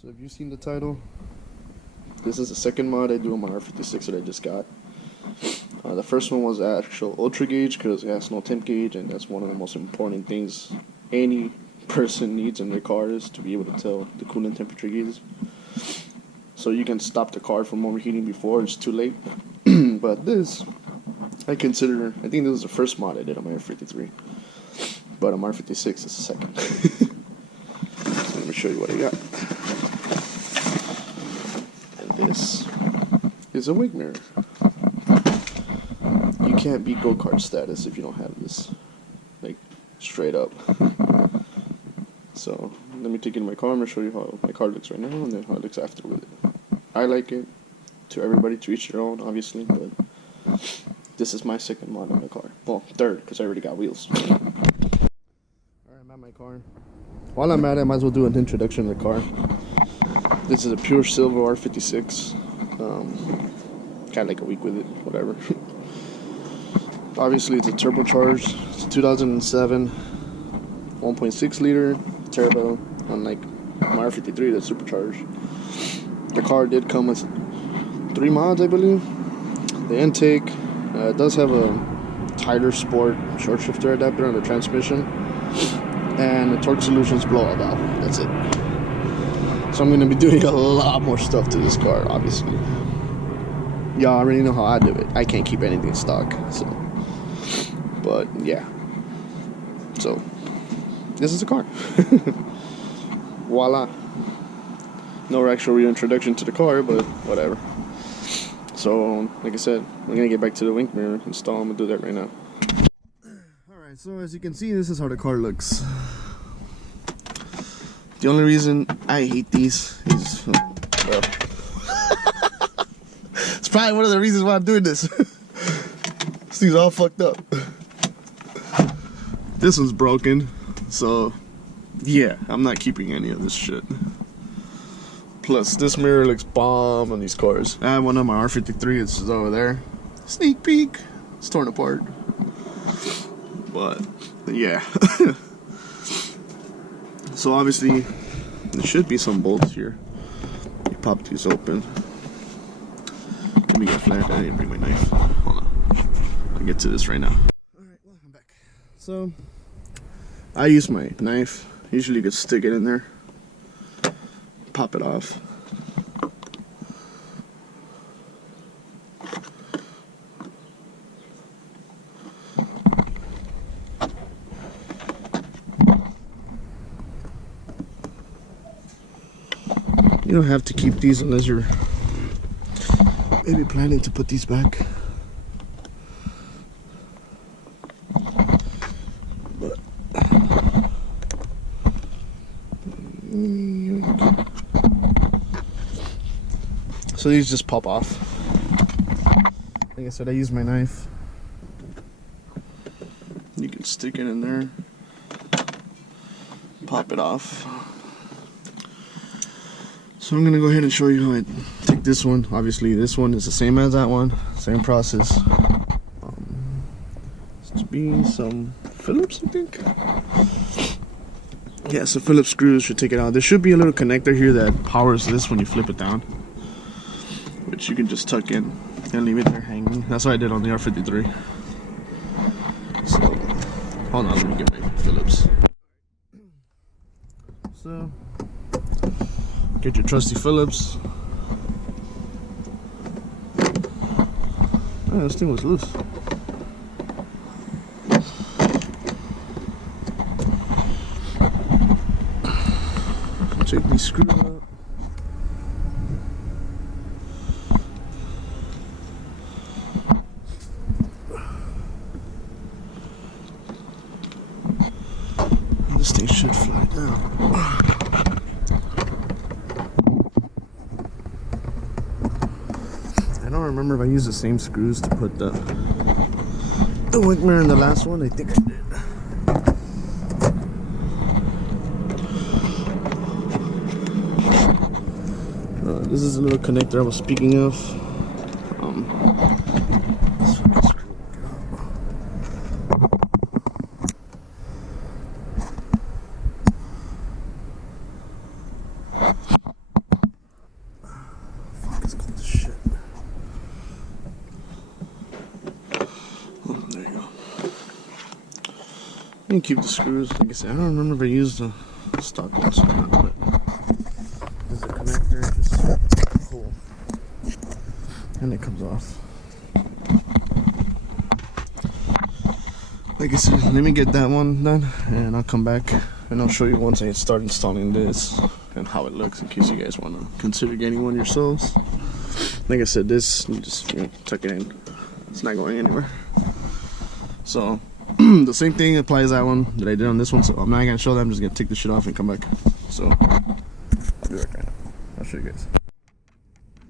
So have you seen the title? This is the second mod I do on my R56 that I just got. The first one was actual ultra gauge because it has no temp gauge, and that's one of the most important things any person needs in their car is to be able to tell the coolant temperature gauges. So you can stop the car from overheating before it's too late. But this, I think this is the first mod I did on my R53. But on my R56 it's the second. So let me show you what I got. And this is a wing mirror. You can't beat go-kart status if you don't have this, like, straight up. So let me take it in my car. I'm going to show you how my car looks right now and then how it looks after with it. I like it. To everybody, to each their own, obviously, but this is my second mod on my car. Well, third, because I already got wheels. Alright, I'm at my car. While I'm at it, I might as well do an introduction to the car. This is a pure silver R56. Got like a week with it, whatever. Obviously, it's a turbocharged. It's a 2007 1.6 liter turbo, unlike my R53 that's supercharged. The car did come with 3 mods, I believe. The intake does have a Tyler Sport short shifter adapter on the transmission, and the torque solutions blowout valve. That's it. So I'm going to be doing a lot more stuff to this car, obviously. Y'all already know how I do it. I can't keep anything stock, so. But yeah. So this is the car. Voila. No actual reintroduction to the car, but whatever. So, like I said, we're gonna get back to the wing mirror install. I'm gonna do that right now. Alright, so as you can see, this is how the car looks. The only reason I hate these is, well, it's probably one of the reasons why I'm doing this. This thing's all fucked up. This one's broken, so yeah, I'm not keeping any of this shit. Plus, this mirror looks bomb on these cars. I have one on my R53, it's just over there. Sneak peek, it's torn apart. But, yeah. So obviously, there should be some bolts here. You pop these open. Let me get flat, I didn't bring my knife. Hold on, I'll get to this right now. Alright, well, I'm back. So, I use my knife. Usually you can stick it in there. Pop it off. You don't have to keep these unless you're maybe planning to put these back. But so these just pop off. Like I said, I use my knife. You can stick it in there, pop it off. So I'm gonna go ahead and show you how I take this one. Obviously, this one is the same as that one, same process. To be some Phillips, I think. Yeah, so Phillips screws should take it out. There should be a little connector here that powers this when you flip it down, which you can just tuck in and leave it there hanging. That's what I did on the R53. So, hold on, let me get my Phillips. So, get your trusty Phillips. Oh, this thing was loose. Take these screws out. This thing should fly down. I don't remember if I used the same screws to put the wing mirror in the last one. I think I did. This is a little connector I was speaking of. can keep the screws. Like I said, I don't remember if I used the stock ones or not, but there's a connector, just pull, and it comes off. Like I said, let me get that one done, and I'll come back and I'll show you once I start installing this and how it looks, in case you guys want to consider getting one yourselves. Like I said, this, you just tuck it in. It's not going anywhere. So the same thing applies that one that I did on this one. So I'm not gonna show that. I'm just gonna take this shit off and come back. So I'll do that right now. I'll show you guys.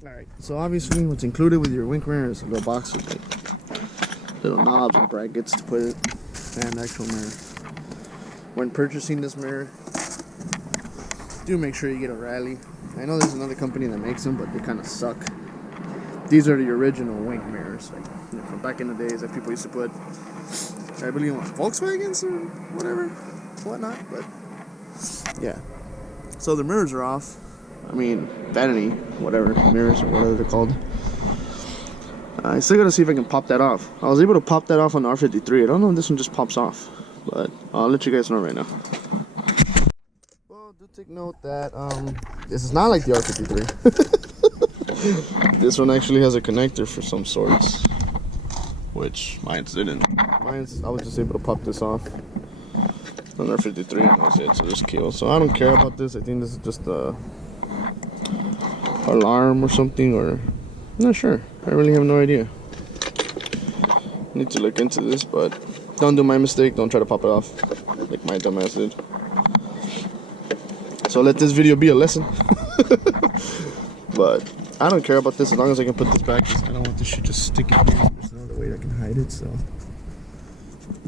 All right. So obviously, what's included with your wing mirror is a little box with like little knobs and brackets to put it, and actual mirror. When purchasing this mirror, do make sure you get a Rally. I know there's another company that makes them, but they kind of suck. These are the original wing mirrors, like from back in the days that people used to put, I believe, on Volkswagens or whatnot. But yeah, so the mirrors are off. I mean, vanity, whatever, mirrors or whatever they're called. I still gotta see if I can pop that off. I was able to pop that off on the R53. I don't know if this one just pops off, but I'll let you guys know right now. Well, do take note that this is not like the R53. This one actually has a connector for some sorts, which mine's didn't. Mine's, I was just able to pop this off on R53, and that's it. So there's cable. So I don't care about this. I think this is just a alarm or something, or I'm not sure. I really have no idea. Need to look into this, but don't do my mistake. Don't try to pop it off like my dumbass did. So let this video be a lesson. But I don't care about this as long as I can put this back. I don't want this shit just sticking here. There's no other way I can hide it, so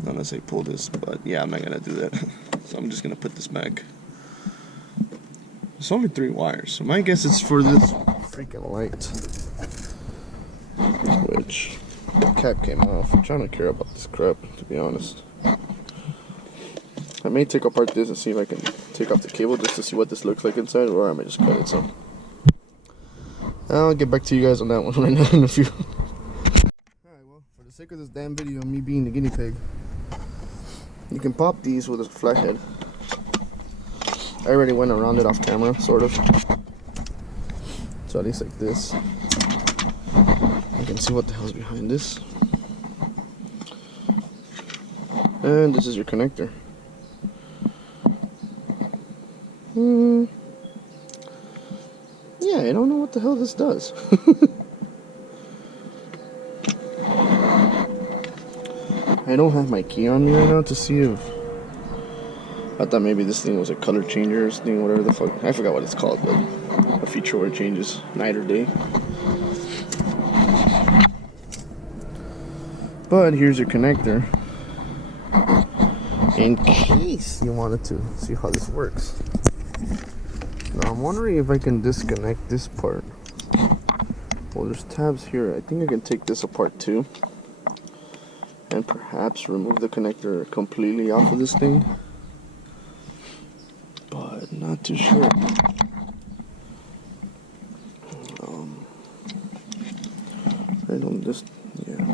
unless I pull this, but yeah, I'm not gonna do that. So I'm just gonna put this back. It's only 3 wires, so my guess is for this freaking light, which the cap came off, which I don't care about this crap, to be honest. I may take apart this and see if I can take off the cable just to see what this looks like inside, or I may just cut it. So I'll get back to you guys on that one right now in a few. Alright, well, for the sake of this damn video, me being the guinea pig, you can pop these with a flathead. I already went around it off camera, sort of. So at least like this. You can see what the hell's behind this. And this is your connector. Yeah, I don't know what the hell this does. I don't have my key on me right now to see if... I thought maybe this thing was a color changer or something, whatever the fuck. I forgot what it's called, but a feature where it changes night or day. But here's your connector, in case you wanted to see how this works. Now I'm wondering if I can disconnect this part. Well, there's tabs here. I think I can take this apart too, and perhaps remove the connector completely off of this thing, but not too sure. Right on this, yeah.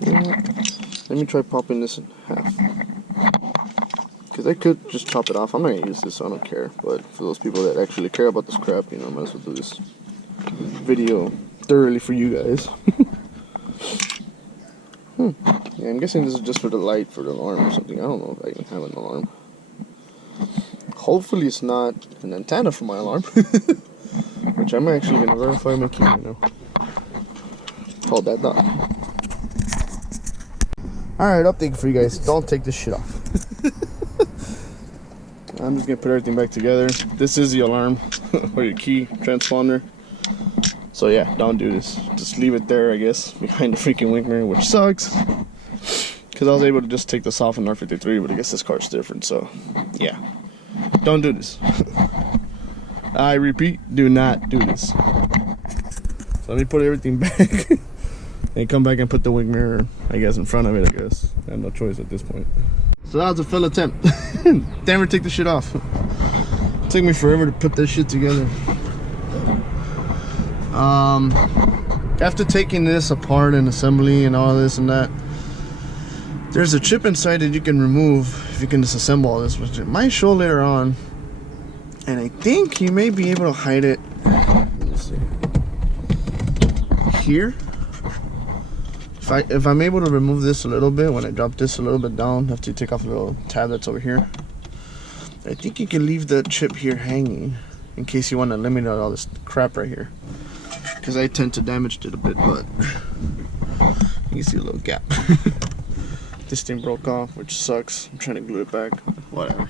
You know what? Let me try popping this in half, because I could just chop it off. I'm not gonna use this, so I don't care. But for those people that actually care about this crap, you know, I might as well do this video thoroughly for you guys. Yeah, I'm guessing this is just for the light, for the alarm or something. I don't know if I even have an alarm. Hopefully it's not an antenna for my alarm. Which I'm actually gonna verify my key right now. Hold that down. Alright, update for you guys. Don't take this shit off. I'm just gonna put everything back together. This is the alarm or your key transponder. So yeah, don't do this. Just leave it there, I guess, behind the freaking wing mirror, which sucks. Because I was able to just take this off in R53, but I guess this car's different, so yeah. Don't do this. I repeat, do not do this. So let me put everything back and come back and put the wing mirror, I guess, in front of it, I guess. I have no choice at this point. So that was a failed attempt. Damn it, take the shit off. It took me forever to put this shit together. After taking this apart and assembly and all this and that, There's a chip inside that you can remove if you can disassemble all this, which it might show later on. And I think you may be able to hide it. Let me see. Here. If I'm able to remove this a little bit, when I drop this a little bit down, after you take off the little tab that's over here, I think you can leave the chip here hanging in case you want to eliminate all this crap right here. Because I tend to damage it a bit, but you can see a little gap. This thing broke off, which sucks. I'm trying to glue it back. Whatever.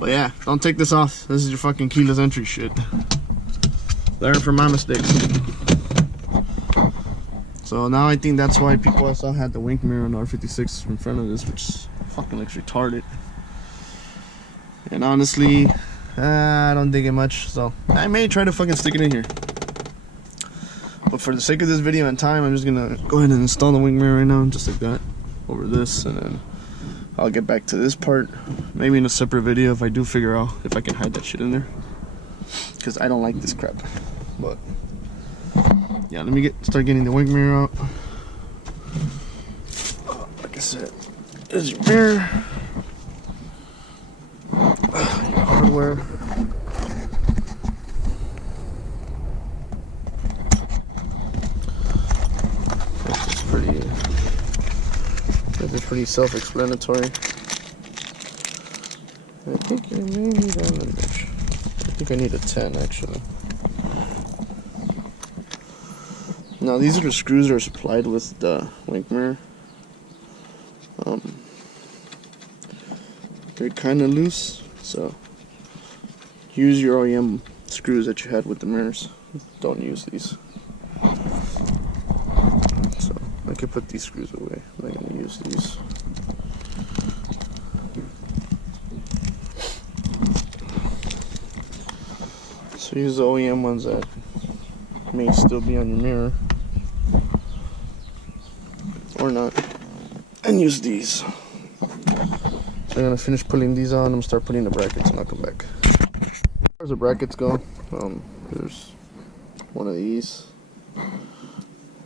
But yeah, don't take this off. This is your fucking keyless entry shit. Learn from my mistakes. So now I think that's why people I saw had the wink mirror on the R56 in front of this, which fucking looks retarded. And honestly, I don't dig it much, so I may try to fucking stick it in here. But for the sake of this video and time, I'm just gonna go ahead and install the wing mirror right now, just like that, over this, and then I'll get back to this part, maybe in a separate video if I do figure out if I can hide that shit in there. Because I don't like this crap. But yeah, let me start getting the wing mirror out. Like I said, there's your mirror, your hardware. It's pretty self-explanatory. I think I may need an image. I think I need a 10 actually. Now these are the screws that are supplied with the wink mirror. They're kind of loose, so use your OEM screws that you had with the mirrors. Don't use these. So I could put these screws away. I'm not going to use these. So use the OEM ones that may still be on your mirror, or not, and use these. So I'm going to finish pulling these on. I'm going to start putting the brackets and I'll come back. As far as the brackets go, there's one of these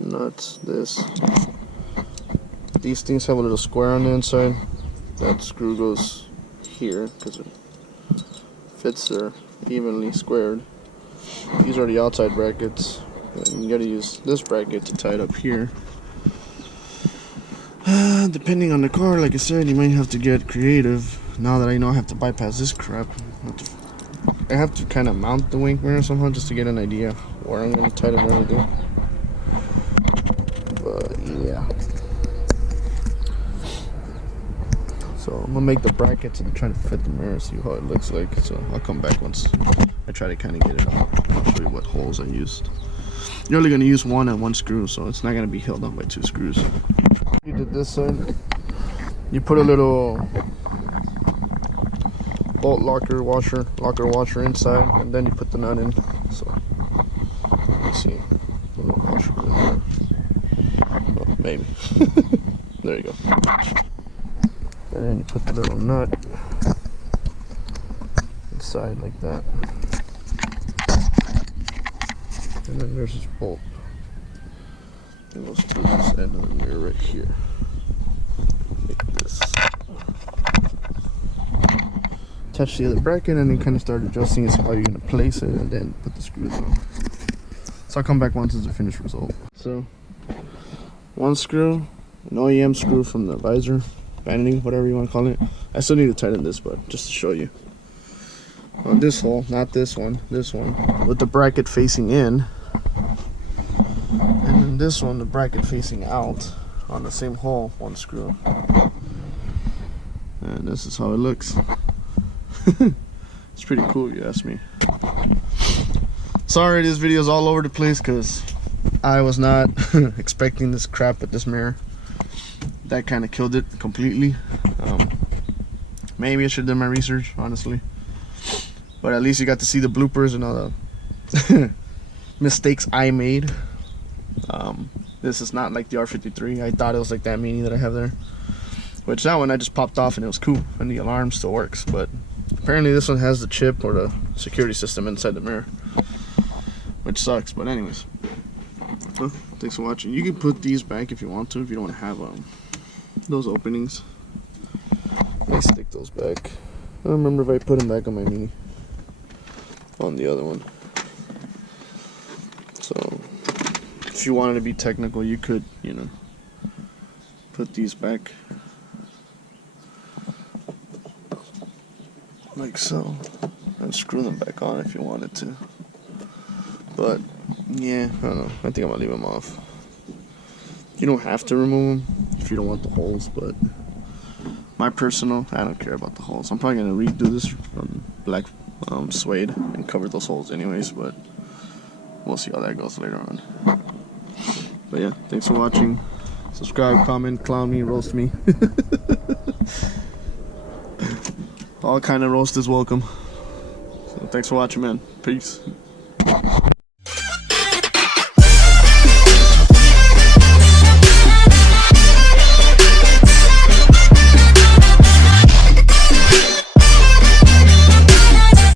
nuts, this. These things have a little square on the inside. That screw goes here because it fits there evenly squared. These are the outside brackets. And you gotta use this bracket to tie it up here. Depending on the car, like I said, you might have to get creative. Now that I know I have to bypass this crap, I have to kind of mount the wink mirror somehow just to get an idea where I'm gonna tie the mirror to. But yeah. So I'm gonna make the brackets and try to fit the mirror, see how it looks like. So I'll come back once I try to kind of get it up. I'll show you what holes I used. You're only gonna use one and one screw, so it's not gonna be held on by two screws. You did this side. You put a little bolt locker washer inside, and then you put the nut in. So you see a little washer in there. Oh, maybe. There you go. And then you put the little nut inside like that. And then there's this bolt. And we'll screw this end of the mirror right here. Like this. Attach the other bracket and then kind of start adjusting as how you're going to place it and then put the screws on. So I'll come back once it's the finished result. So, one screw, an OEM screw from the visor, vanity, whatever you want to call it. I still need to tighten this, but just to show you. On this hole, not this one, with the bracket facing in. And then this one, the bracket facing out on the same hole, one screw. And this is how it looks. It's pretty cool if you ask me. Sorry this video is all over the place because I was not expecting this crap with this mirror. That kind of killed it completely. Maybe I should have done my research, honestly. But at least you got to see the bloopers and all the mistakes I made. This is not like the R53. I thought it was like that Mini that I have there. Which that one I just popped off and it was cool. And the alarm still works. But apparently this one has the chip or the security system inside the mirror. Which sucks, but anyways. Well, thanks for watching. You can put these back if you want to. If you don't want to have those openings. I stick those back. I don't remember if I put them back on my Mini. On the other one. So, if you wanted to be technical, you could, you know, put these back. Like so. And screw them back on if you wanted to. But, yeah, I don't know. I think I'm gonna leave them off. You don't have to remove them if you don't want the holes, but my personal, I don't care about the holes. I'm probably gonna redo this on black suede and cover those holes anyways, but we'll see how that goes later on. But yeah, thanks for watching. Subscribe, comment, clown me, roast me. All kind of roast is welcome. So thanks for watching, man. Peace.